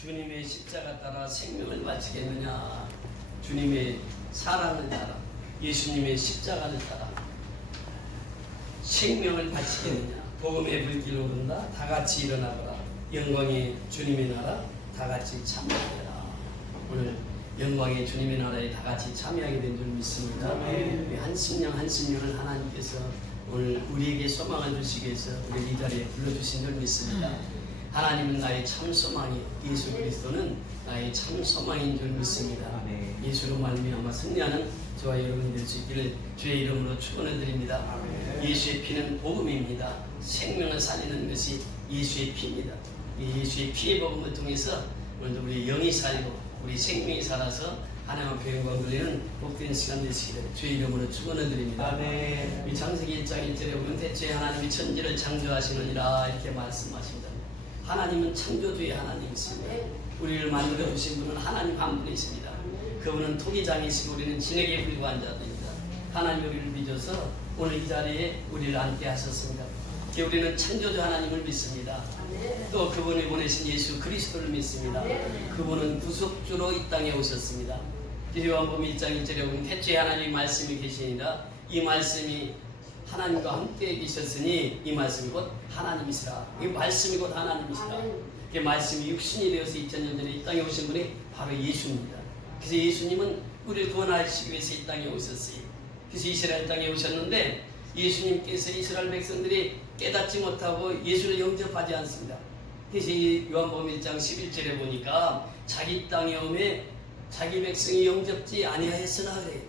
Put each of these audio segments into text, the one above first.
주님의 십자가 따라 생명을 바치겠느냐, 주님의 사랑을 따라, 예수님의 십자가를 따라 생명을 바치겠느냐. 복음의 불길 오른다. 다 같이 일어나거라. 영광의 주님의 나라 다 같이 참여하라. 오늘 영광의 주님의 나라에 다 같이 참여하게 된 줄 믿습니다. 우리 한심령 한심령을 하나님께서 오늘 우리에게 소망을 주시기 위해서 우리 이 자리에 불러주신 줄 믿습니다. 하나님은 나의 참 소망이요, 예수 그리스도는 나의 참 소망인 줄 믿습니다. 예수로 말미암아 승리하는 저와 여러분이 될 수 있기를 주의 이름으로 축원을 드립니다. 예수의 피는 복음입니다. 생명을 살리는 것이 예수의 피입니다. 이 예수의 피의 복음을 통해서 오늘도 우리 영이 살고 우리 생명이 살아서 하나님 앞에 영광 돌리는 복된 시간 되시기를 주의 이름으로 축원을 드립니다. 이 창세기 1장 1절에 보면 대초에 하나님이 천지를 창조하시느니라 이렇게 말씀하십니다. 하나님은 창조주의 하나님이십니다. 우리를 만들어 주신 분은 하나님 한 분이십니다. 그분은 토기장이시고 우리는 진에게 불과한 자들입니다. 하나님 우리를 믿어서 오늘 이 자리에 우리를 앉게 하셨습니다. 우리는 창조주 하나님을 믿습니다. 또 그분이 보내신 예수 그리스도를 믿습니다. 그분은 구속주로 이 땅에 오셨습니다. 요한복음 1장 1절에 보면 태초에 하나님 말씀이 계시니라. 이 말씀이 하나님과 함께 계셨으니 이 말씀이 곧 하나님이시라. 이 말씀이 곧 하나님이시라. 그 말씀이 육신이 되어서 2000년 전에 이 땅에 오신 분이 바로 예수입니다. 그래서 예수님은 우리를 구원하시기 위해서 이 땅에 오셨어요. 그래서 이스라엘 땅에 오셨는데 예수님께서 이스라엘 백성들이 깨닫지 못하고 예수를 영접하지 않습니다. 그래서 이 요한복음 1장 11절에 보니까 자기 땅에 오매 자기 백성이 영접지 아니하였으나 그래요.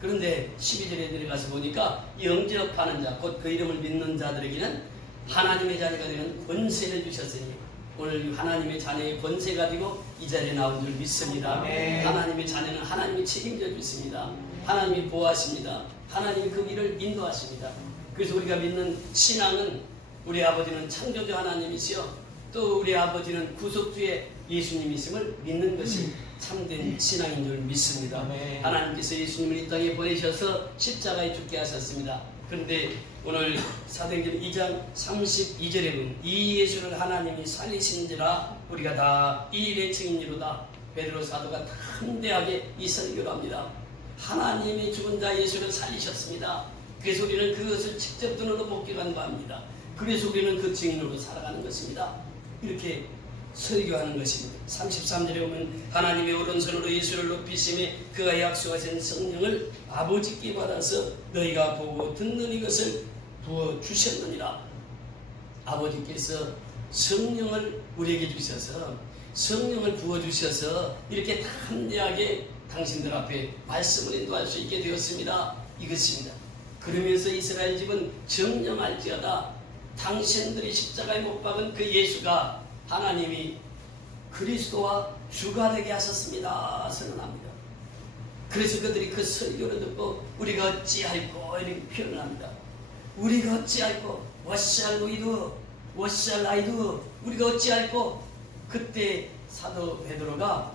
그런데 12절에 들어가서 보니까 영접하는 자, 곧 그 이름을 믿는 자들에게는 하나님의 자녀가 되는 권세를 주셨으니 오늘 하나님의 자녀의 권세 가지고 이 자리에 나온 줄 믿습니다. 하나님의 자녀는 하나님이 책임져 주십니다. 하나님이 보호하십니다. 하나님이 그 길을 인도하십니다. 그래서 우리가 믿는 신앙은 우리 아버지는 창조주 하나님이시여 또 우리 아버지는 구속주의 예수님이심을 믿는 것이 참된 신앙인 줄 믿습니다. 하나님께서 예수님을 이 땅에 보내셔서 십자가에 죽게 하셨습니다. 그런데 오늘 사도행전 2장 32절에 보면 이 예수를 하나님이 살리신지라 우리가 다 이 일의 증인이로다. 베드로 사도가 담대하게 이 설교를 합니다. 하나님이 죽은 자 예수를 살리셨습니다. 그래서 우리는 그것을 직접 눈으로 목격한 바입니다. 그래서 우리는 그 증인으로 살아가는 것입니다. 이렇게 설교하는 것입니다. 33절에 보면 하나님의 오른손으로 예수를 높이심에 그가 약속하신 성령을 아버지께 받아서 너희가 보고 듣는 이것을 부어주셨느니라. 아버지께서 성령을 우리에게 주셔서 성령을 부어주셔서 이렇게 담대하게 당신들 앞에 말씀을 인도할 수 있게 되었습니다. 이것입니다. 그러면서 이스라엘 집은 정령할지어다. 당신들이 십자가에 못 박은 그 예수가 하나님이 그리스도와 주가 되게 하셨습니다. 선언합니다. 그래서 그들이 그 설교를 듣고 우리가 어찌할꼬 이렇게 표현을 합니다. 우리가 어찌할꼬 What shall we do? What shall I do? 우리가 어찌할꼬. 그때 사도 베드로가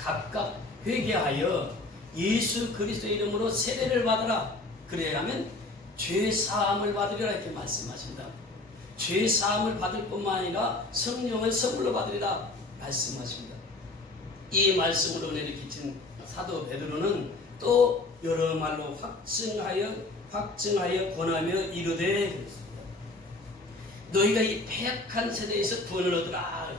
각각 회개하여 예수 그리스도의 이름으로 세례를 받으라. 그래야 하면 죄사함을 받으리라 이렇게 말씀하신다. 죄사함을 받을 뿐만 아니라 성령을 선물로 받으리라 말씀하십니다. 이 말씀으로 은혜를 끼친 사도 베드로는 또 여러 말로 확증하여 권하며 이르되 너희가 이 패역한 세대에서 구원을 얻으라.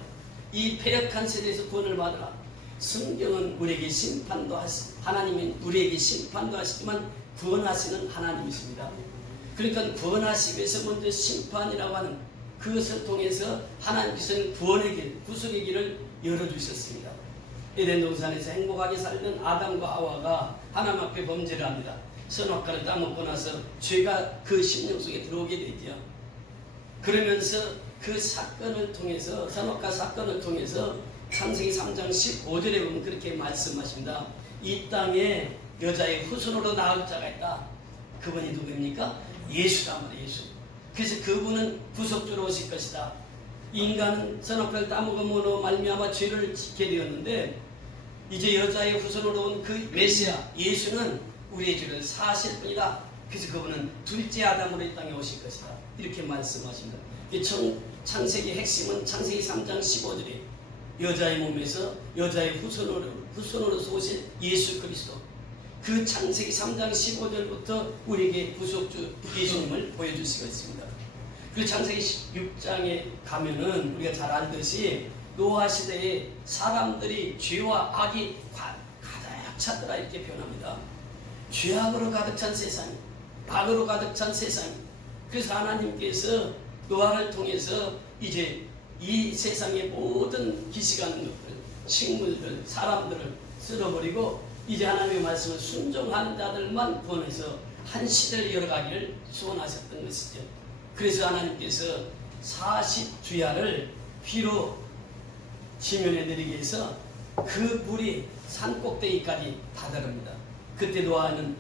이 패역한 세대에서 구원을 받으라. 성경은 우리에게 심판도 하나님은 우리에게 심판도 하시지만 구원하시는 하나님이십니다. 그러니까 구원하시기 위해서 먼저 심판이라고 하는 그것을 통해서 하나님께서는 구원의 길, 구속의 길을 열어주셨습니다. 에덴 동산에서 행복하게 살던 아담과 하와가 하나님 앞에 범죄를 합니다. 선악과를 따먹고 나서 죄가 그 심령 속에 들어오게 되죠. 그러면서 그 사건을 통해서 선악과 사건을 통해서 창세기 3장 15절에 보면 그렇게 말씀하십니다. 이 땅에 여자의 후손으로 나올 자가 있다. 그분이 누구입니까? 예수란 말이에요. 예수. 그래서 그분은 구속주로 오실 것이다. 인간은 선악과를 따먹음으로 말미암아 죄를 짓게 되었는데 이제 여자의 후손으로 온 그 메시아 예수는 우리의 죄를 사실 뿐이다. 그래서 그분은 둘째 아담으로 이 땅에 오실 것이다. 이렇게 말씀하십니다. 창세기 핵심은 창세기 3장 15절에 여자의 몸에서 여자의 후손으로서 오신 예수 그리스도, 그 창세기 3장 15절부터 우리에게 구속주 예수님을 보여주시고 있습니다. 그 창세기 6장에 가면은 우리가 잘 알듯이 노아 시대에 사람들이 죄와 악이 가득 찼더라 이렇게 표현합니다. 죄악으로 가득 찬 세상, 악으로 가득 찬 세상. 그래서 하나님께서 노아를 통해서 이제 이 세상의 모든 기시가는 것들, 식물들, 사람들을 쓸어버리고 이제 하나님의 말씀을 순종하는 자들만 구원해서 한 시대를 열어가기를 소원하셨던 것이죠. 그래서 하나님께서 40주야를 피로 지면해드리기 위해서 그 불이 산꼭대기까지 다다릅니다. 그때 노아는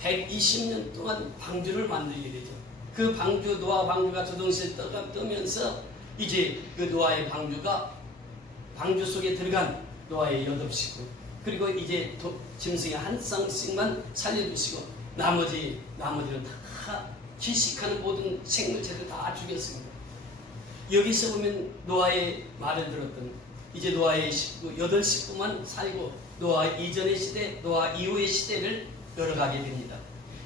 120년 동안 방주를 만들게 되죠. 그 방주, 노아 방주가 두둥실 뜨면서 이제 그 노아의 방주가 방주 속에 들어간 노아의 8식구, 그리고 이제 짐승의 한 쌍씩만 살려주시고 나머지는 다 기식하는 모든 생물체들 다 죽였습니다. 여기서 보면 노아의 말을 들었던 이제 노아의 식구 8식구만 살고 노아 이전의 시대, 노아 이후의 시대를 열어가게 됩니다.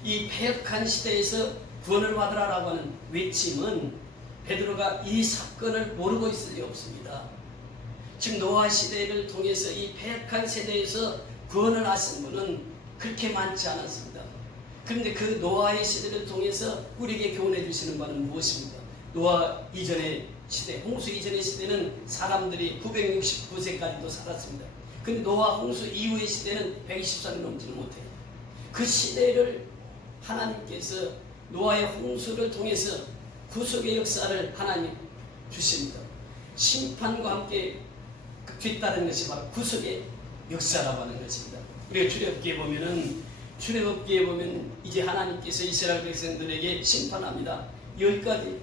이 패역한 시대에서 구원을 받으라라고 하는 외침은 베드로가 이 사건을 모르고 있을 리 없습니다. 지금 노아 시대를 통해서 이 패역한 세대에서 구원을 하신 분은 그렇게 많지 않았습니다. 그런데 그 노아의 시대를 통해서 우리에게 교훈해 주시는 바는 무엇입니까? 노아 이전의 시대, 홍수 이전의 시대는 사람들이 969세까지도 살았습니다. 근데 노아 홍수 이후의 시대는 120살이 넘지는 못해요. 그 시대를 하나님께서 노아의 홍수를 통해서 구속의 역사를 하나님 주십니다. 심판과 함께 뒤따른 것이 바로 구속의 역사라고 하는 것입니다. 우리가 출애굽기에 보면 이제 하나님께서 이스라엘 백성들에게 심판합니다. 10가지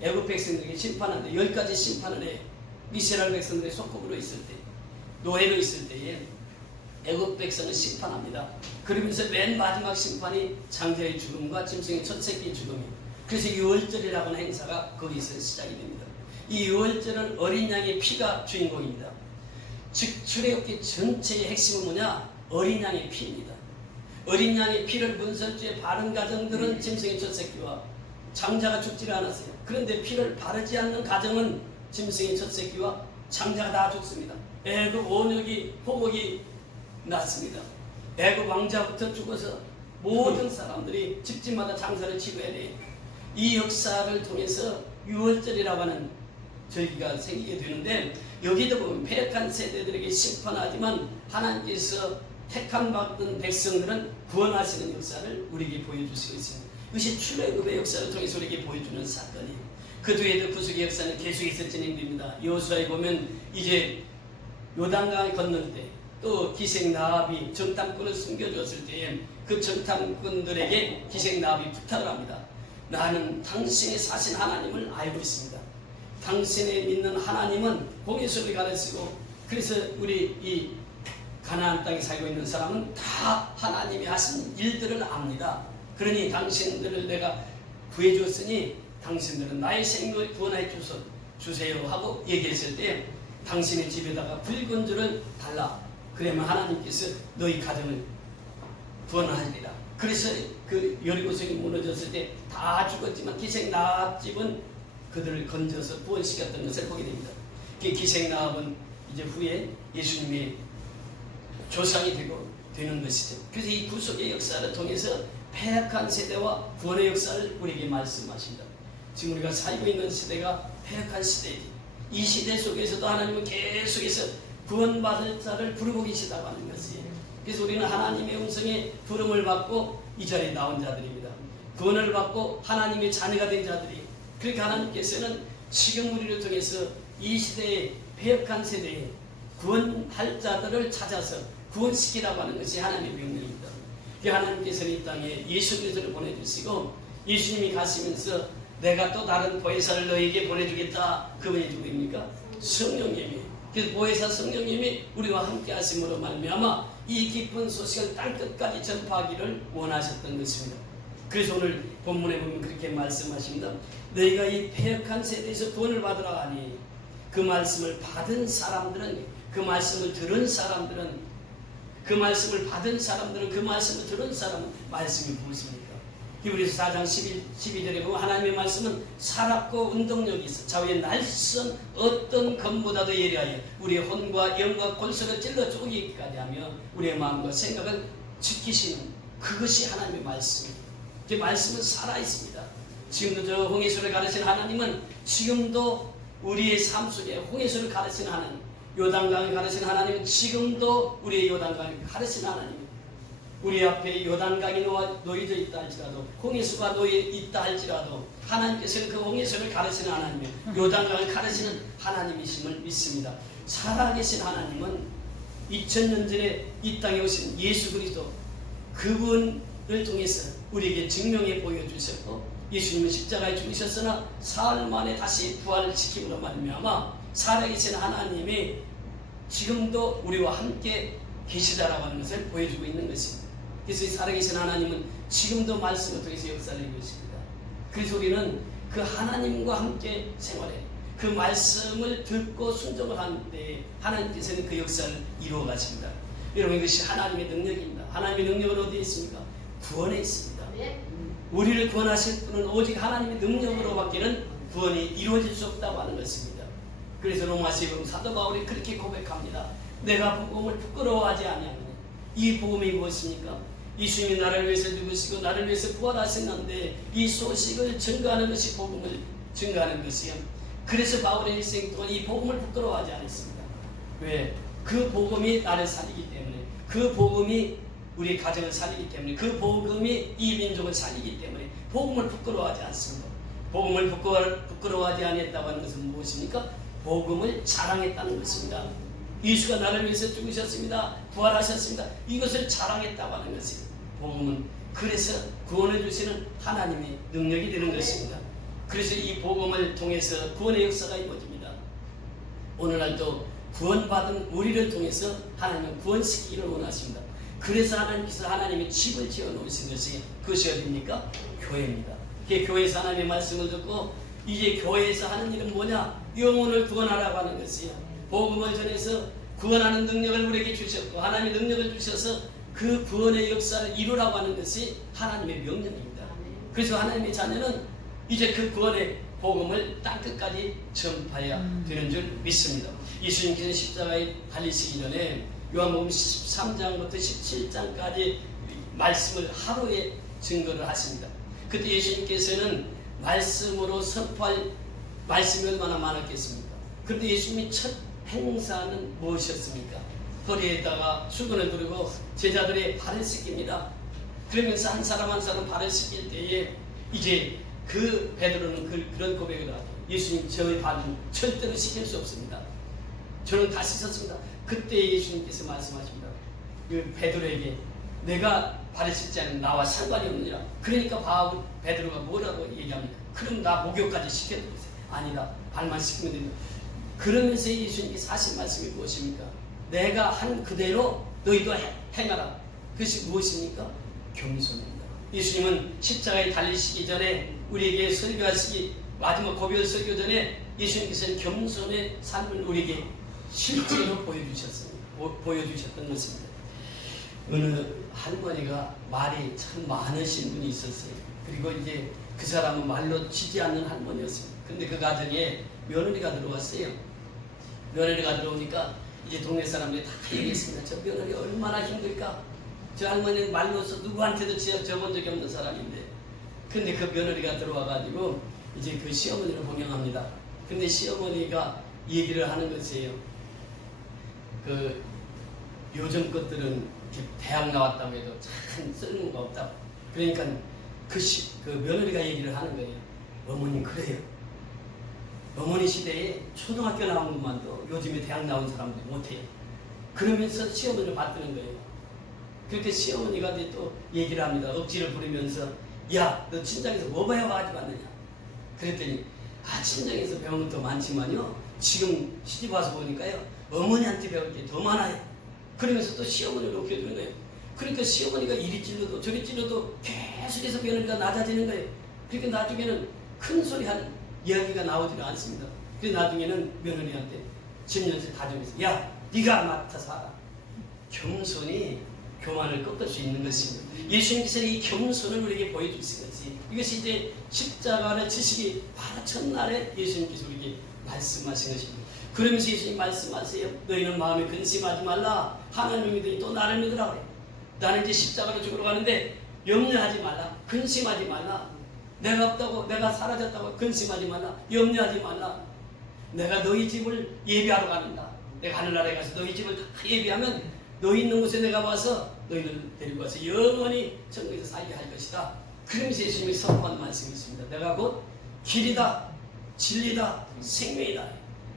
애굽 백성들에게 심판하는데 10가지 심판을 해요. 이스라엘 백성들의 속국으로 있을 때, 노예로 있을 때에 애굽 백성을 심판합니다. 그러면서 맨 마지막 심판이 장자의 죽음과 짐승의 첫 새끼의 죽음이에요. 그래서 유월절이라고 하는 행사가 거기서 시작이 됩니다. 이 유월절은 어린 양의 피가 주인공입니다. 즉 출애굽기 전체의 핵심은 뭐냐? 어린 양의 피입니다. 어린 양의 피를 문설주에 바른 가정들은 짐승의 첫 새끼와 장자가 죽지 않았어요. 그런데 피를 바르지 않는 가정은 짐승의 첫 새끼와 장자가 다 죽습니다. 애굽 온역이 호곡이 났습니다. 애굽 왕자부터 죽어서 모든 사람들이 집집마다 장사를 치러야 돼요. 이 역사를 통해서 유월절이라고 하는 절기가 생기게 되는데, 여기도 보면 패역한 세대들에게 심판하지만 하나님께서 택함 받은 백성들은 구원하시는 역사를 우리에게 보여주시고 있습니다. 이것이 출애굽의 역사를 통해서 우리에게 보여주는 사건이에요. 그 뒤에도 구속의 역사는 계속해서 진행됩니다. 여호수아에 보면 이제 요단강을 건널 때, 또 기생 라합이 정탐꾼을 숨겨줬을 때에 그 정탐꾼들에게 기생 라합이 부탁을 합니다. 나는 당신의 사신 하나님을 알고 있습니다. 당신의 믿는 하나님은 공의수를 가르치고, 그래서 우리 이 가나안 땅에 살고 있는 사람은 다 하나님이 하신 일들을 압니다. 그러니 당신들을 내가 구해줬으니 당신들은 나의 생명을 구원해 주세요 하고 얘기했을 때, 당신의 집에다가 붉은 줄을 달라. 그러면 하나님께서 너희 가정을 구원하리라. 그래서 그 여리고성이 무너졌을 때 다 죽었지만 기생 라합 집은 그들을 건져서 구원시켰던 것을 보게 됩니다. 기생 라합은 이제 후에 예수님의 조상이 되는 것이죠. 그래서 이 구속의 역사를 통해서 패역한 세대와 구원의 역사를 우리에게 말씀하십니다. 지금 우리가 살고 있는 시대가 패역한 시대이지. 이 시대 속에서도 하나님은 계속해서 구원받을 자를 부르고 계시다고 하는 것이에요. 그래서 우리는 하나님의 음성에 부름을 받고 이 자리에 나온 자들입니다. 구원을 받고 하나님의 자녀가 된 자들이. 그러니까 하나님께서는 지금 우리를 통해서 이 시대의 패역한 세대에 구원할 자들을 찾아서 구원시키라고 하는 것이 하나님의 명령입니다. 하나님께서는 이 땅에 예수 그리스도를 보내주시고, 예수님이 가시면서 내가 또 다른 보혜사를 너에게 보내주겠다. 그분이 누구입니까? 성령님이. 그래서 보혜사 성령님이 우리와 함께 하심으로 말미암아 이 기쁜 소식을 땅끝까지 전파하기를 원하셨던 것입니다. 그래서 오늘 본문에 보면 그렇게 말씀하십니다. 너희가 이 패역한 세대에서 구원을 받으라 하니 그 말씀을 받은 사람들은, 그 말씀을 들은 사람들은, 그 말씀을 받은 사람들은, 그 말씀을 들은 사람은 말씀이 무엇입니까? 히브리서 4장 12절에 보면 하나님의 말씀은 살았고 운동력이 있어 좌우의 날선 어떤 검보다도 예리하여 우리의 혼과 영과 골수를 찔러 쪼개기까지 하며 우리의 마음과 생각을 지키시는, 그것이 하나님의 말씀입니다. 그 말씀은 살아있습니다. 지금도 저 홍해수를 가르치는 하나님은 지금도 우리의 삶 속에 홍해수를 가르치는 하나님, 요단강을 가르치는 하나님은 지금도 우리의 요단강을 가르치는 하나님입니다. 우리 앞에 요단강이 놓여져 있다 할지라도, 홍해수가 놓여 있다 할지라도 하나님께서는 그 홍해수를 가르치는 하나님이요, 요단강을 가르치는 하나님이심을 믿습니다. 살아계신 하나님은 2000년 전에 이 땅에 오신 예수 그리스도, 그분을 통해서 우리에게 증명해 보여주셨고, 예수님은 십자가에 죽으셨으나 사흘 만에 다시 부활을 시킴으로 말미암아 살아계신 하나님이 지금도 우리와 함께 계시다라고 하는 것을 보여주고 있는 것입니다. 그래서 이 살아계신 하나님은 지금도 말씀을 통해서 역사를 이루십니다. 그래서 우리는 그 하나님과 함께 생활해 그 말씀을 듣고 순종을 하는데 하나님께서는 그 역사를 이루어 가십니다. 여러분, 이것이 하나님의 능력입니다. 하나님의 능력은 어디에 있습니까? 구원에 있습니다. 우리를 구원하실 분은 오직 하나님의 능력으로밖에는 구원이 이루어질 수 없다고 하는 것입니다. 그래서 로마서에 보면 사도 바울이 그렇게 고백합니다. 내가 복음을 부끄러워하지 아니하느냐. 이 복음이 무엇입니까? 예수님이 나를 위해서 죽으시고 나를 위해서 부활하셨는데 이 소식을 증거하는 것이 복음을 증거하는 것이요. 그래서 바울의 일생 동안 이 복음을 부끄러워하지 않았습니다. 왜? 그 복음이 나를 살리기 때문에, 그 복음이 우리 가정을 살리기 때문에, 그 복음이 이 민족을 살리기 때문에 복음을 부끄러워하지 않습니다. 복음을 부끄러워하지 않았다고 하는 것은 무엇입니까? 복음을 자랑했다는 것입니다. 예수가 나를 위해서 죽으셨습니다. 부활하셨습니다. 이것을 자랑했다고 하는 것입니다. 복음은 그래서 구원해 주시는 하나님의 능력이 되는 것입니다. 그래서 이 복음을 통해서 구원의 역사가 이루어집니다. 오늘날도 구원받은 우리를 통해서 하나님은 구원시키기를 원하십니다. 그래서 하나님께서 하나님의 집을 지어 놓으신 것이, 그것이 어디입니까? 교회입니다. 교회에서 하나님의 말씀을 듣고 이제 교회에서 하는 일은 뭐냐? 영혼을 구원하라고 하는 것이요. 복음을 전해서 구원하는 능력을 우리에게 주셨고 하나님의 능력을 주셔서 그 구원의 역사를 이루라고 하는 것이 하나님의 명령입니다. 그래서 하나님의 자녀는 이제 그 구원의 복음을 땅끝까지 전파해야 되는 줄 믿습니다. 예수님께서 십자가에 달리시기 전에 요한복음 13장부터 17장까지 말씀을 하루에 증거를 하십니다. 그때 예수님께서는 말씀으로 선포할 말씀이 얼마나 많았겠습니까? 그런데 예수님이 첫 행사는 무엇이었습니까? 거리에다가 수건을 두르고 제자들의 발을 씻깁니다. 그러면서 한 사람 한 사람 발을 씻길 때에 이제 그 베드로는 그런 고백을 하죠. 예수님, 저의 발은 절대로 씻길 수 없습니다. 저는 다 씻었습니다. 그때 예수님께서 말씀하십니다. 그 베드로에게 내가 발을 씻지 않으면 나와 상관이 없느니라. 그러니까 베드로가 뭐라고 얘기합니까? 그럼 나 목욕까지 시켜드리세요. 아니다, 발만 씻기면 됩니다. 그러면서 예수님께서 하신 말씀이 무엇입니까? 내가 한 그대로 너희도 행하라. 그것이 무엇입니까? 겸손입니다. 예수님은 십자가에 달리시기 전에 우리에게 설교하시기, 마지막 고별 설교 전에 예수님께서는 겸손의 삶을 우리에게 실제로 보여주셨던 것입니다. 어느 할머니가 말이 참 많으신 분이 있었어요. 그리고 이제 그 사람은 말로 치지 않는 할머니였습니다. 근데 그 가정에 며느리가 들어왔어요. 며느리가 들어오니까 이제 동네 사람들이 다 얘기했습니다. 저 며느리 얼마나 힘들까? 저 할머니는 말로서 누구한테도 지어본 적이 없는 사람인데. 근데 그 며느리가 들어와가지고 이제 그 시어머니를 봉양합니다. 근데 시어머니가 얘기를 하는 것이에요. 그 요즘 것들은 대학 나왔다고 해도 참 쓸모가 없다고. 그러니까 그 며느리가 얘기를 하는 거예요. 어머니 그래요. 어머니 시대에 초등학교 나온 것만도 요즘에 대학 나온 사람들이 못해요. 그러면서 시어머니를 받드는 거예요. 그렇게 시어머니가 이제 또 얘기를 합니다. 억지를 부리면서 야, 너 친정에서 뭐 배워가지고 왔느냐? 그랬더니 친정에서 배운 것도 많지만요, 지금 시집 와서 보니까요, 어머니한테 배울 게 더 많아요. 그러면서 또 시어머니를 높여주는 거예요. 그러니까 시어머니가 이리 찔러도 저리 찔러도 계속해서 며느리가 낮아지는 거예요. 그러니까 나중에는 큰 소리 한 이야기가 나오지가 않습니다. 그 나중에는 며느리한테 집년세 다 주면서 야 네가 맡아서 하라. 겸손이 교만을 꺾을 수 있는 것입니다. 예수님께서 이 겸손을 우리에게 보여주신 것이 이것이 이제 십자가의 지식이 바로 첫날에 예수님께서 우리에게 말씀하신 것입니다. 그러면서 예수님 말씀하세요. 너희는 마음에 근심하지 말라. 하나님을 믿으니 또 나를 믿으라 그래. 나는 이제 십자가로 죽으러 가는데 염려하지 말라. 근심하지 말라. 내가 없다고 내가 사라졌다고 근심하지 말라. 염려하지 말라. 내가 너희 집을 예비하러 가는다. 내가 하늘나라에 가서 너희 집을 다 예비하면 너희 있는 곳에 내가 와서 너희를 데리고 와서 영원히 천국에서 살게 할 것이다. 그러면서 예수님이 선포한 말씀이 있습니다. 내가 곧 길이다, 진리다, 생명이다.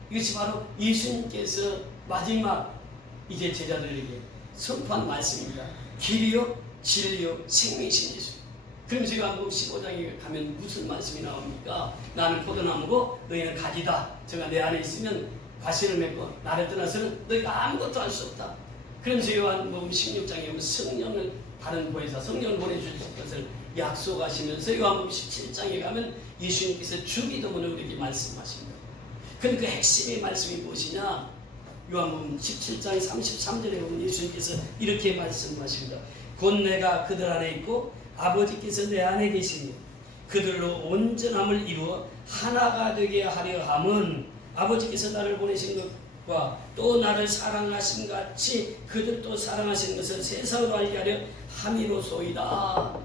이것이 바로 예수님께서 마지막 이제 제자들에게 선포한 말씀입니다. 길이요, 진리요, 생명이신 예수. 그러면서 요한복음 15장에 가면 무슨 말씀이 나옵니까? 나는 포도나무고 너희는 가지다. 제가 내 안에 있으면 과실을 맺고 나를 떠나서는 너희가 아무것도 할 수 없다. 그러면서 요한복음 16장에 보면 성령을 다른 보혜사 성령을 보내주실 것을 약속하시면서 요한복음 17장에 가면 예수님께서 주기도문을 우리에게 말씀하십니다. 그런데 그 핵심의 말씀이 무엇이냐? 요한복음 17장 33절에 보면 예수님께서 이렇게 말씀하십니다. 곧 내가 그들 안에 있고 아버지께서 내 안에 계시니 그들로 온전함을 이루어 하나가 되게 하려 함은 아버지께서 나를 보내신 것과 또 나를 사랑하신 같이 그들도 사랑하신 것을 세상으로 알게 하려 함이로소이다.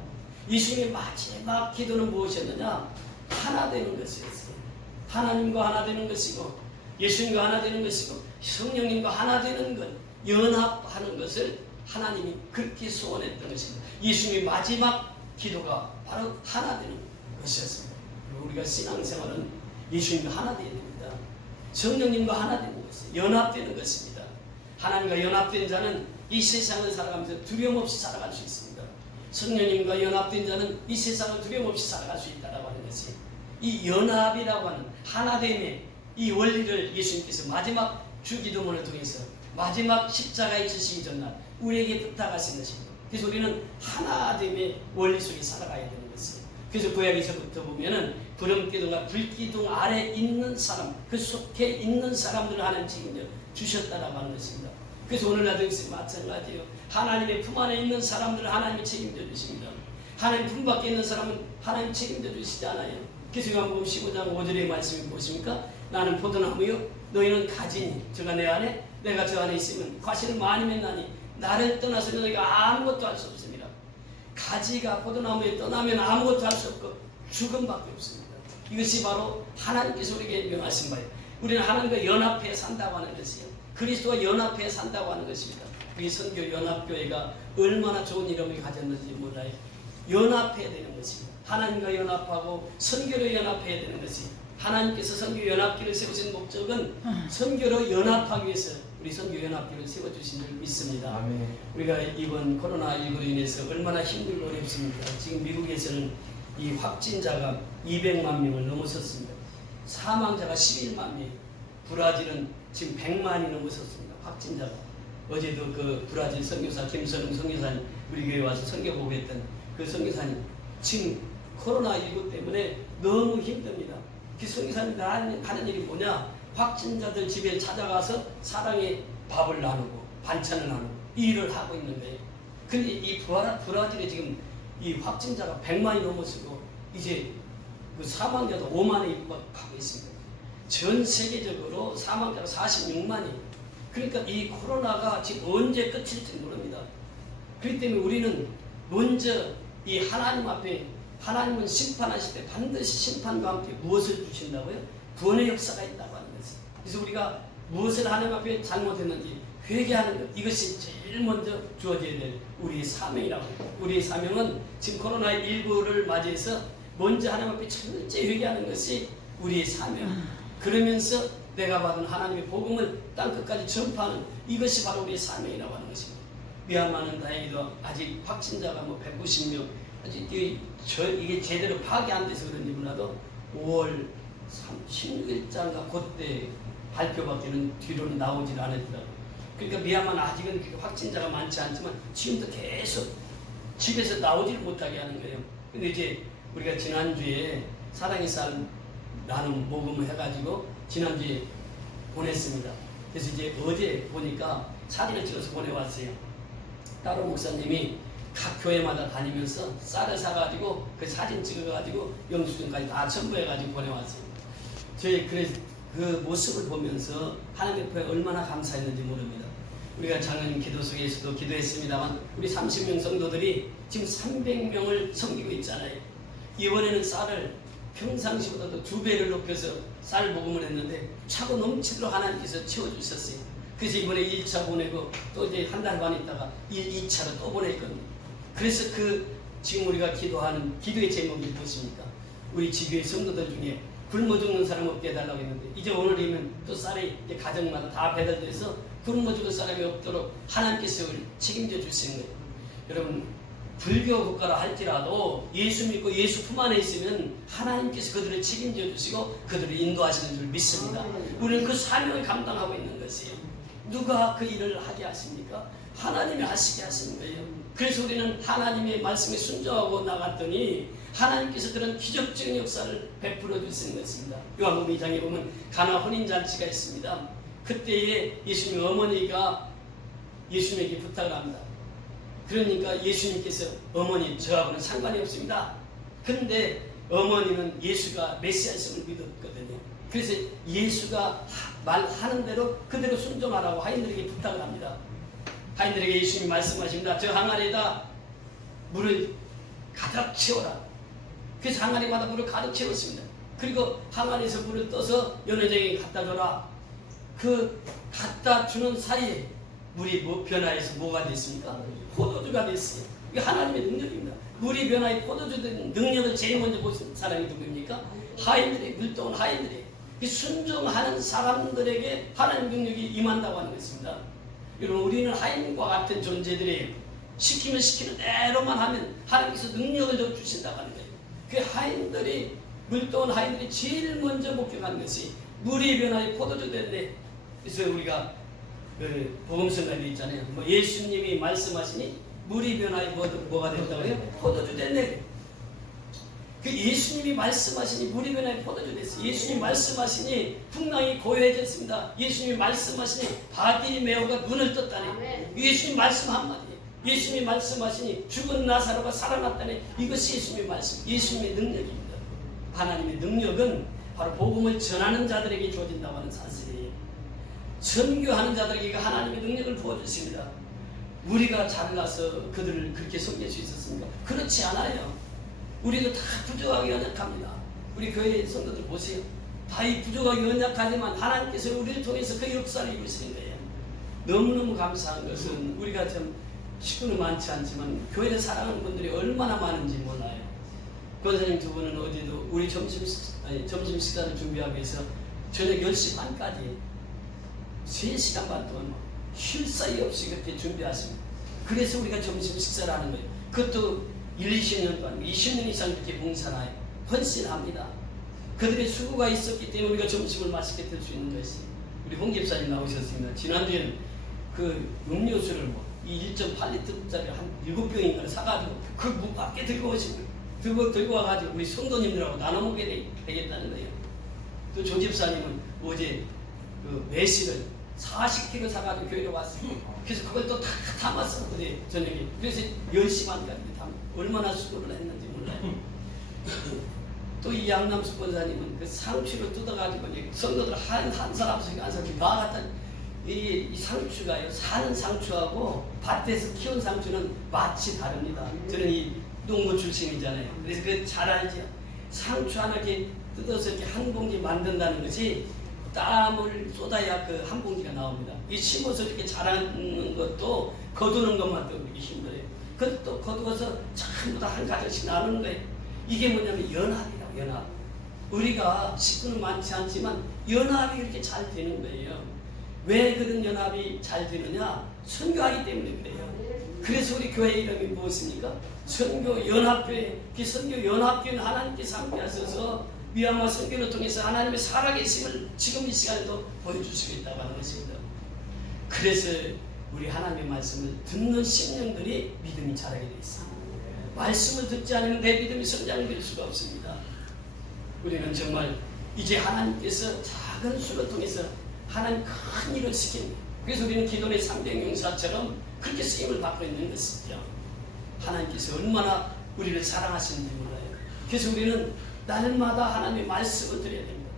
예수님의 마지막 기도는 무엇이었느냐? 하나 되는 것이었어요. 하나님과 하나 되는 것이고 예수님과 하나 되는 것이고 성령님과 하나 되는 것, 연합하는 것을 하나님이 그렇게 소원했던 것입니다. 예수님의 마지막 기도가 바로 하나 되는 것이었습니다. 우리가 신앙생활은 예수님과 하나 되어야 됩니다. 성령님과 하나 되는 것이에요. 연합되는 것입니다. 하나님과 연합된 자는 이 세상을 살아가면서 두려움 없이 살아갈 수 있습니다. 성령님과 연합된 자는 이 세상을 두려움 없이 살아갈 수 있다고 하는 것이 이 연합이라고 하는 하나됨의 이 원리를 예수님께서 마지막 주기도문을 통해서 마지막 십자가에 지시기 전날 우리에게 부탁하신 것입니다. 그래서 우리는 하나됨의 원리 속에 살아가야 되는 것이에요. 그래서 구약에서부터 보면은 구름기둥과 불기둥 아래 있는 사람, 그 속에 있는 사람들을 하나님 책임져 주셨다라고 하는 것입니다. 그래서 오늘날도 마찬가지예요. 하나님의 품 안에 있는 사람들을 하나님이 책임져 주십니다. 하나님 품 밖에 있는 사람은 하나님 책임져 주시지 않아요. 그래서 요한복음 15장 5절의 말씀이 무엇입니까? 나는 포도나무요 너희는 가지니 저가 내 안에 내가 저 안에 있으면 과실을 많이 맺나니 나를 떠나서 너희가 아무것도 할 수 없습니다. 가지가 포도나무에 떠나면 아무것도 할 수 없고 죽음밖에 없습니다. 이것이 바로 하나님께서 우리에게 명하신 바예요. 우리는 하나님과 연합해 산다고 하는 것이요. 그리스도와 연합해 산다고 하는 것입니다. 우리 선교 연합교회가 얼마나 좋은 이름을 가졌는지 몰라요. 연합해야 되는 것입니다. 하나님과 연합하고 선교로 연합해야 되는 것이 하나님께서 선교 연합교를 세우신 목적은 선교로 연합하기 위해서 우리 선교 연합교를 세워주신 줄 믿습니다. 아멘. 우리가 이번 코로나19로 인해서 얼마나 힘들고 어렵습니까? 지금 미국에서는 이 확진자가 200만 명을 넘어섰습니다. 사망자가 11만 명. 브라질은 지금 100만이 넘어섰습니다. 확진자가. 어제도 그 브라질 선교사 김선웅 선교사님 우리 교회 와서 선교 보고했던 그 선교사님 지금 코로나19 때문에 너무 힘듭니다. 그 선교사님들 하는 일이 뭐냐? 확진자들 집에 찾아가서 사랑의 밥을 나누고 반찬을 나누고 이 일을 하고 있는 거예요. 근데 이 브라질에 지금 이 확진자가 100만이 넘어서고 이제 그 사망자도 5만에 입박하고 있습니다. 전 세계적으로 사망자가 46만이. 그러니까 이 코로나가 지금 언제 끝일지 모릅니다. 그렇기 때문에 우리는 먼저 이 하나님 앞에 하나님은 심판하실 때 반드시 심판과 함께 무엇을 주신다고요? 구원의 역사가 있다고 하는 것이죠. 그래서 우리가 무엇을 하나님 앞에 잘못했는지 회개하는 것, 이것이 제일 먼저 주어져야 될 우리의 사명이라고 합니다. 우리의 사명은 지금 코로나19를 맞이해서 먼저 하나님 앞에 철저히 회개하는 것이 우리의 사명. 그러면서 내가 받은 하나님의 복음을 땅끝까지 전파하는 이것이 바로 우리의 사명이라고 하는 것입니다. 미얀마는 다행히도 아직 확진자가 190명, 아직 이게 제대로 파악이 안 돼서 그런지 몰라도 5월 16일자인가 그때 발표밖에는 뒤로는 나오질 않았더라고요. 그러니까 미얀마는 아직은 확진자가 많지 않지만 지금도 계속 집에서 나오질 못하게 하는 거예요. 근데 이제 우리가 지난주에 사랑의 쌀 나눔 모금을 해가지고 지난주에 보냈습니다. 그래서 이제 어제 보니까 사진을 찍어서 보내왔어요. 따로 목사님이 각 교회마다 다니면서 쌀을 사가지고 그 사진 찍어가지고 영수증까지 다 첨부해가지고 보내왔어요. 저희 그 모습을 보면서 하나님 앞에 얼마나 감사했는지 모릅니다. 우리가 작년 기도 속에서도 기도했습니다만 우리 30명 성도들이 지금 300명을 섬기고 있잖아요. 이번에는 쌀을 평상시보다도 2배를 높여서 쌀 모금을 했는데 차고 넘치도록 하나님께서 채워주셨어요. 그래서 이번에 1차 보내고 또 이제 한 달 반 있다가 2차로 또 보냈거든요. 그래서 지금 우리가 기도하는 기도의 제목이 무엇입니까? 우리 지교의 성도들 중에 굶어 죽는 사람 없게 해달라고 했는데 이제 오늘이면 또 쌀이 이제 가정마다 다 배달돼서 굶어 죽을 사람이 없도록 하나님께서 우리 책임져 주시는 거예요. 여러분 불교 국가라 할지라도 예수 믿고 예수 품 안에 있으면 하나님께서 그들을 책임져 주시고 그들을 인도하시는 줄 믿습니다. 우리는 그 사명을 감당하고 있는 것이에요. 누가 그 일을 하게 하십니까? 하나님이 하시게 하시는 거예요. 그래서 우리는 하나님의 말씀에 순종하고 나갔더니 하나님께서 그런 기적적인 역사를 베풀어 주시는 것입니다. 요한복음 2장에 보면 가나 혼인잔치가 있습니다. 그때에 예수님 어머니가 예수님에게 부탁을 합니다. 그러니까 예수님께서 어머니 저하고는 상관이 없습니다. 그런데 어머니는 예수가 메시아임을 믿었거든요. 그래서 예수가 말하는 대로 그대로 순종하라고 하인들에게 부탁을 합니다. 하인들에게 예수님이 말씀하십니다. 저 항아리에다 물을 가득 채워라. 그래서 항아리마다 물을 가득 채웠습니다. 그리고 항아리에서 물을 떠서 연회장에 갖다 줘라. 그 갖다 주는 사이에 물이 변화해서 뭐가 됐습니까? 포도주가 됐어요. 이게 하나님의 능력입니다. 물이 변화해 포도주 된 능력을 제일 먼저 보신 사람이 누구입니까? 하인들이, 물동은 하인들이. 순종하는 사람들에게 하나님 능력이 임한다고 하는 것입니다. 여러분 우리는 하인과 같은 존재들이에요. 시키면 시키는 대로만 하면 하나님께서 능력을 더 주신다고 하는 거예요. 그 하인들이, 물동은 하인들이 제일 먼저 목격한 것이 물이 변화해 포도주 됐네. 그래서 우리가 그 복음성가에 있잖아요. 뭐 예수님이 말씀하시니 물이 변화해 뭐가 됐다고 해요? 포도주 됐네. 그 예수님이 말씀하시니 물이 변화해 포도주 됐어요. 예수님이 말씀하시니 풍랑이 고요해졌습니다. 예수님이 말씀하시니 바디메오가 눈을 떴다네. 예수님 말씀 한마디예요. 예수님이 말씀하시니 죽은 나사로가 살아났다네. 이것이 예수님의 말씀, 예수님의 능력입니다. 하나님의 능력은 바로 복음을 전하는 자들에게 주어진다고 하는 사실이에요. 선교하는 자들에게 하나님의 능력을 부어주십니다. 우리가 잘나서 그들을 그렇게 섬길 수 있었습니까? 그렇지 않아요. 우리도 다 부족하게 연약합니다. 우리 교회 성도들 보세요. 다 이 부족하게 연약하지만 하나님께서 우리를 통해서 그 역사를 이루시는 거예요. 너무너무 감사한 것은 우리가 참 식구는 많지 않지만 교회를 사랑하는 분들이 얼마나 많은지 몰라요. 권사님 두 분은 어제도 우리 점심 식사를 준비하기 위해서 저녁 10시 반까지 3시간 반 동안 쉴 사이 없이 그렇게 준비하십니다. 그래서 우리가 점심 식사를 하는 거예요. 그것도 20년 동안 20년 이상 이렇게 봉사를 해요. 헌신합니다. 그들의 수고가 있었기 때문에 우리가 점심을 맛있게 들 수 있는 것이. 우리 홍 집사님 나오셨습니다. 지난주에는 그 음료수를 이 1.8리터짜리 한 7병인가를 사가지고 그 무겁게 들고 들고 와가지고 우리 성도님들하고 나눠 먹게 되겠다는 거예요. 또 조 집사님은 어제 그 매실을 40kg 사가지고 교회로 왔어요. 그래서 그걸 또 다 담았어. 어제 저녁에. 그래서 10시 반까지 얼마나 수고를 했는지 몰라요. 또 이 양남수 권사님은 그 상추를 뜯어가지고 성도들 한 사람씩 한 사람씩 다 갖다 이 상추가요. 사는 상추하고 밭에서 키운 상추는 맛이 다릅니다. 저는 이 농부 출신이잖아요. 그래서 그 잘 알죠. 상추 하나 이렇게 뜯어서 이렇게 한 봉지 만든다는 것이 땀을 쏟아야 그 한 봉지가 나옵니다. 이 심어서 이렇게 자라는 것도 거두는 것만도 그렇게 힘들어요. 그것도 거두어서 전부 다 한 가정씩 나누는 거예요. 이게 뭐냐면 연합이라고, 연합. 우리가 식구는 많지 않지만 연합이 그렇게 잘 되는 거예요. 왜 그런 연합이 잘 되느냐? 선교하기 때문에 그래요. 그래서 우리 교회 이름이 무엇입니까? 선교연합교회. 그 선교연합교회는 하나님께서 함께 하셔서 미얀마 선교를 통해서 하나님의 살아계심을 지금 이 시간에도 보여주시고 있다고 하는 것입니다. 그래서 우리 하나님의 말씀을 듣는 심령들이 믿음이 자라게 되어 있습니다. 말씀을 듣지 않으면 내 믿음이 성장될 수가 없습니다. 우리는 정말 이제 하나님께서 작은 수를 통해서 하나님 큰 일을 시킵니다. 그래서 우리는 기도의 3대 용사처럼 그렇게 쓰임을 받고 있는 것이죠. 하나님께서 얼마나 우리를 사랑하시는지 몰라요. 그래서 우리는 날마다 하나님의 말씀을 드려야 됩니다.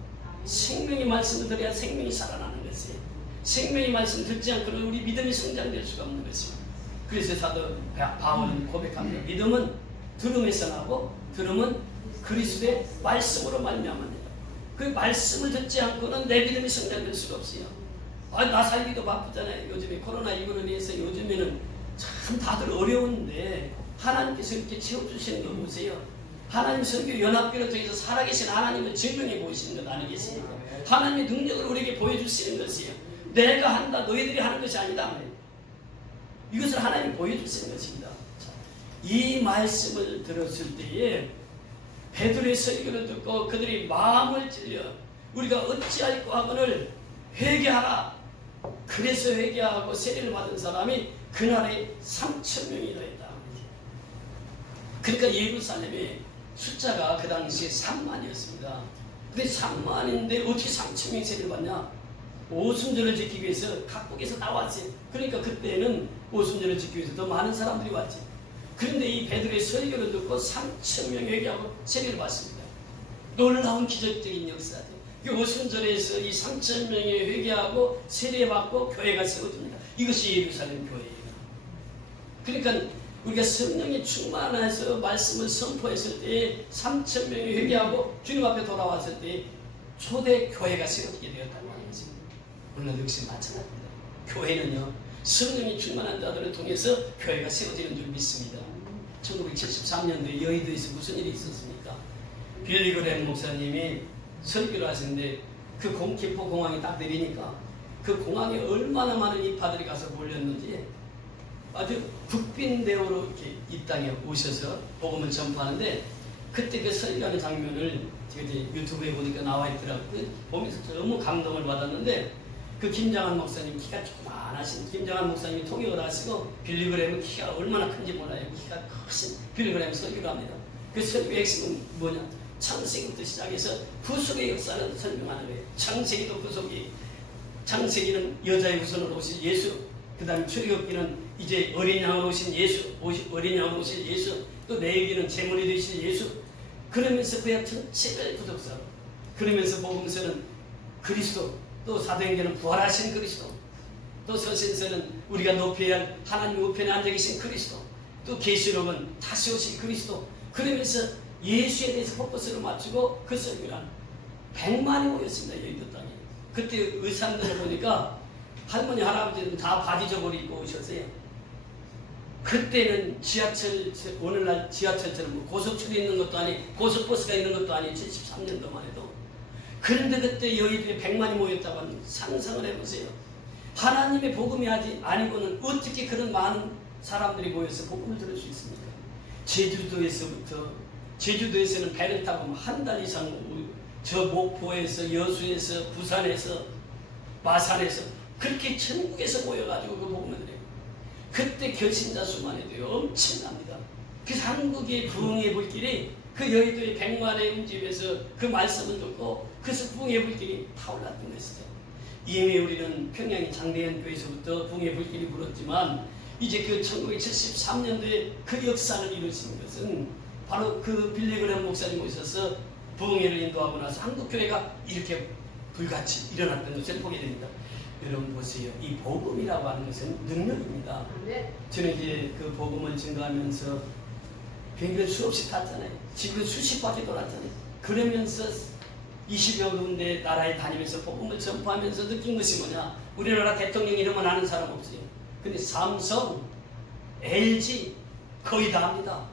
생명의 말씀을 드려야 생명이 살아나는 것이에요. 생명의 말씀 듣지 않고는 우리 믿음이 성장될 수가 없는 것입니다. 그래서 사도 바울은 고백합니다. 믿음은 들음에서 나고 들음은 그리스도의 말씀으로 말미암습니다. 그 말씀을 듣지 않고는 내 믿음이 성장될 수가 없어요. 나 살기도 바쁘잖아요. 요즘에 코로나19로 인해서 요즘에는 참 다들 어려운데 하나님께서 이렇게 채워주시는 거 보세요. 하나님 선교 연합교를 통해서 살아계신 하나님을 증명해 보이시는 것 아니겠습니까? 하나님의 능력을 우리에게 보여주시는 것이에요. 내가 한다, 너희들이 하는 것이 아니다. 이것을 하나님이 보여주시는 것입니다. 이 말씀을 들었을 때에 베드로의 설교를 듣고 그들이 마음을 찔려 우리가 어찌할꼬 하거늘 회개하라. 그래서 회개하고 세례를 받은 사람이 그날에 3,000명이나 했다. 그러니까 예루살렘의 숫자가 그 당시에 3만이었습니다. 근데 3만인데 어떻게 3,000명이 세례를 받냐? 오순절을 지키기 위해서 각국에서 다 왔어요. 그러니까 그때는 오순절을 지키기 위해서 더 많은 사람들이 왔지. 그런데 이 베드로의 설교를 듣고 3,000명이 회개하고 세례를 받습니다. 놀라운 기적적인 역사죠. 오순절에서 이 3,000명이 회개하고 세례받고 교회가 세워집니다. 이것이 예루살렘 교회예요. 그러니까 우리가 성령이 충만해서 말씀을 선포했을 때 3,000명이 회개하고 주님 앞에 돌아왔을 때 초대 교회가 세워지게 되었다고 하는 것입니다. 오늘 역시 마찬가지입니다. 교회는요, 성령이 충만한 자들을 통해서 교회가 세워지는 줄 믿습니다. 1973년도에 여의도에서 무슨 일이 있었습니까? 빌리 그레햄 목사님이 설교를 하시는데 그 김포 공항이 딱 내리니까 그 공항에 얼마나 많은 이파들이 가서 몰렸는지 아주 국빈대우로 이렇게 이 땅에 오셔서 복음을 전파하는데 그때 그 설교하는 장면을 제가 이제 유튜브에 보니까 나와 있더라고요. 보면서 너무 감동을 받았는데 그 김장한 목사님 키가 조그만하신 김장한 목사님이 통역을 하시고 빌리 그레햄은 키가 얼마나 큰지 몰라요. 키가 크신 빌리 그레햄 설교를 합니다. 그 설교의 핵심은 뭐냐? 창세기부터 시작해서 구속의 역사를 설명하는 거예요. 창세기도 구속이, 창세기는 여자의 후손으로 오신 예수, 그 다음에 출애굽기는 이제 어린 양으로 오신 예수, 어린 양으로 오신 예수, 또 레위기는 제물이 되신 예수. 그러면서 그야 전체를 구속사로, 그러면서 복음서는 그리스도, 또 사도행전은 부활하신 그리스도, 또 서신서는 우리가 높여야 할 하나님 우편에 앉아 계신 그리스도, 또 계시록은 다시 오신 그리스도. 그러면서 예수에 대해서 포커스를 맞추고 그 설교를 100만이 모였습니다. 여의도 땅에. 그때 의상들을 보니까 할머니 할아버지들은 다 바지 저고리 입고 오셨어요. 그때는 지하철, 오늘날 지하철처럼 고속철이 있는 것도 아니 고속버스가 있는 것도 아니 73년도만 해도. 그런데 그때 여의도에 100만이 모였다고 하는 상상을 해보세요. 하나님의 복음이 아니고는 어떻게 그런 많은 사람들이 모여서 복음을 들을 수 있습니까? 제주도에서는 배를 타고 한 달 이상 저 목포에서 여수에서 부산에서 마산에서 그렇게 천국에서 모여가지고 그 복음을 드려요. 그때 결신자 수만 해도요 엄청납니다. 그래서 한국의 부흥의 불길이 그 여의도의 100만의 음집에서 그 말씀을 듣고 그래서 부흥의 불길이 타올랐던 것이죠. 이미 우리는 평양의 장대현 교회에서부터 부흥의 불길이 불었지만 이제 그 1973년도에 그 역사를 이루신 것은 바로 그 빌리 그레햄 목사님 오셔서 부흥회를 인도하고 나서 한국교회가 이렇게 불같이 일어났던 것을 보게 됩니다. 여러분 보세요. 이 복음이라고 하는 것은 능력입니다. 저는 이제 그 복음을 증거하면서 비행기를 수없이 탔잖아요. 지금 수십 바퀴 돌았잖아요. 그러면서 20여 군데 나라에 다니면서 복음을 전파하면서 느낀 것이 뭐냐? 우리나라 대통령 이름은 아는 사람 없어요. 근데 삼성, LG 거의 다 합니다.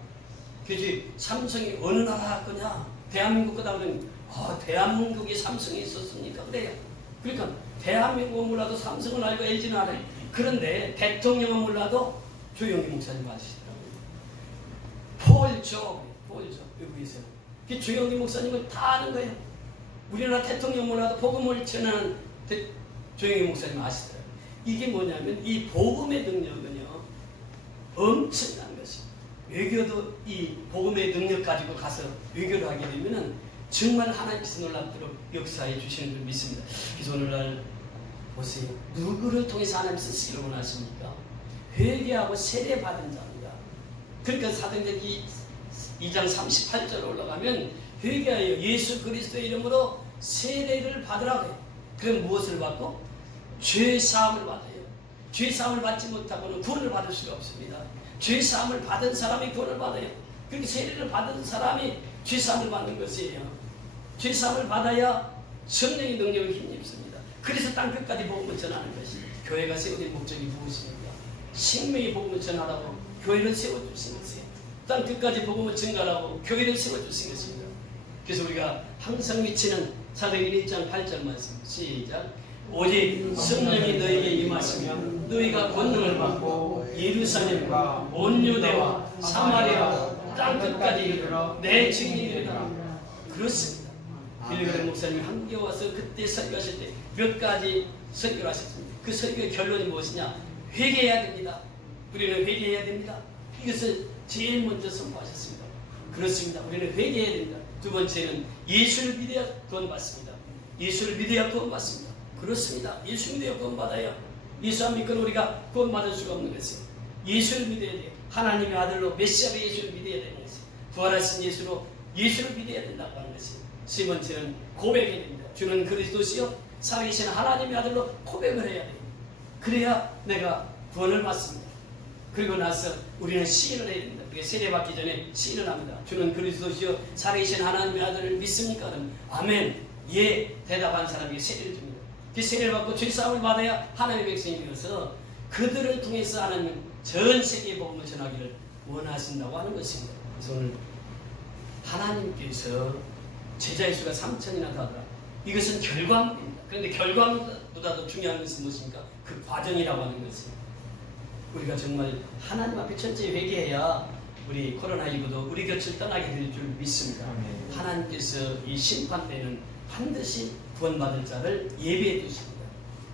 그래서 삼성이 어느 나라 할 거냐? 대한민국 거다 그러면 대한민국에 삼성이 있었습니까? 그래요. 그러니까 대한민국은 몰라도 삼성을 알고 LG는 알아요. 그런데 대통령은 몰라도 조영기 목사님 아시더라고요. 폴조 여기에서 그 조영기 목사님은 다 아는 거예요. 우리나라 대통령 몰라도 복음을 전하는 조영기 목사님 아시더라고요. 이게 뭐냐면 이 복음의 능력은요 엄청난 것입니다. 외교도 이 복음의 능력 가지고 가서 외교를 하게 되면은 정말 하나님께서 놀랍도록 역사해 주시는 줄 믿습니다. 그래서 오늘날 보세요. 누구를 통해서 하나님께서 쓰기를 원하십니까? 회개하고 세례받은 자입니다. 그러니까 사도행전 2장 38절 올라가면 회개하여 예수 그리스도의 이름으로 세례를 받으라고 해요. 그럼 무엇을 받고? 죄사함을 받아요. 죄사함을 받지 못하고는 구원을 받을 수가 없습니다. 죄사함을 받은 사람이 구원을 받아요. 그렇게 세례를 받은 사람이 죄사함을 받는 것이에요. 죄사함을 받아야 성령의 능력을 힘입습니다. 그래서 땅끝까지 복음을 전하는 것이 교회가 세워진 목적이 무엇입니까? 생명의 복음을 전하라고 교회를 세워주신 것이에요. 땅끝까지 복음을 전가하라고 교회를 세워주신 것입니다. 그래서 우리가 항상 미치는 사도행전 1장 8절 말씀 시작. 오직 성령이 너희에게 임하시며 너희가 권능을 받고 예루살렘과 온 유대와 사마리아 땅끝까지 이르러 내 증인이 되리라. 그렇습니다. 빌리그레 목사님이 한국에 와서 그때 설교하실 때 몇 가지 설교를 하셨습니다. 그 설교의 결론이 무엇이냐? 회개해야 됩니다. 우리는 회개해야 됩니다. 이것을 제일 먼저 선포하셨습니다. 그렇습니다. 우리는 회개해야 됩니다. 두 번째는 예수를 믿어야 구원받습니다. 예수를 믿어야 구원받습니다. 그렇습니다. 예수 믿어야 구원받아요. 예수 안 믿고는 우리가 구원받을 수가 없는 것이에요. 예수를 믿어야 돼요. 하나님의 아들로 메시아로 예수를 믿어야 되는 것이에요. 부활하신 예수로 예수를 믿어야 된다고 하는 것이에요. 세 번째는 고백해야 됩니다. 주는 그리스도시요 살아계신 하나님의 아들로 고백을 해야 돼요. 그래야 내가 구원을 받습니다. 그리고 나서 우리는 시인을 해야 됩니다. 우리가 세례받기 전에 시인을 합니다. 주는 그리스도시요 살아계신 하나님의 아들을 믿습니까? 그럼 아멘, 예 대답한 사람에게 세례를 줍니다. 그 세례를 받고 죄사함을 받아야 하나님의 백성이 되어서 그들을 통해서 하나님은 전 세계의 복음을 전하기를 원하신다고 하는 것입니다. 그래서 오늘 하나님께서 제자의 수가 3,000이나 다더라. 이것은 결과물입니다. 그런데 결과보다도 중요한 것은 무엇입니까? 그 과정이라고 하는 것이에요. 우리가 정말 하나님 앞에 철저히 회개해야 우리 코로나19도 우리 곁을 떠나게 될 줄 믿습니다. 하나님께서 이 심판 때는 반드시 구원받을 자를 예비해 두십니다.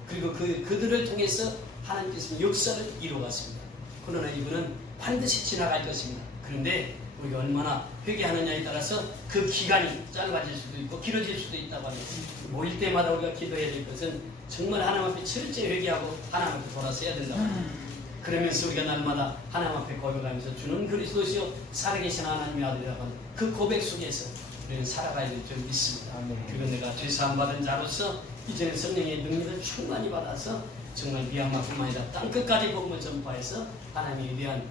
그리고 그들을 통해서 하나님께서 역사를 이루어갔습니다. 코로나19는 반드시 지나갈 것입니다. 그런데 우리가 얼마나 회개하느냐에 따라서 그 기간이 짧아질 수도 있고 길어질 수도 있다고 합니다. 모일 때마다 우리가 기도해야 될 것은 정말 하나님 앞에 철저히 회개하고 하나님 앞에 돌아서 해야 된다고 합니다. 그러면서 우리가 날마다 하나님 앞에 고백하면서 주는 그리스도시요 살아계신 하나님의 아들이라고 하는 그 고백 속에서 우리는 살아가야 될 줄 믿습니다. 그리고 내가 죄사함 받은 자로서 이제는 성령의 능력을 충만히 받아서 정말 미얀마뿐만 아니라 땅끝까지 복음을 전파해서 하나님에 대한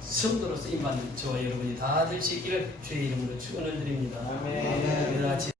성도로서 임받는 저와 여러분이 다 될 수 있기를 주의 이름으로 축원을 드립니다. 아멘.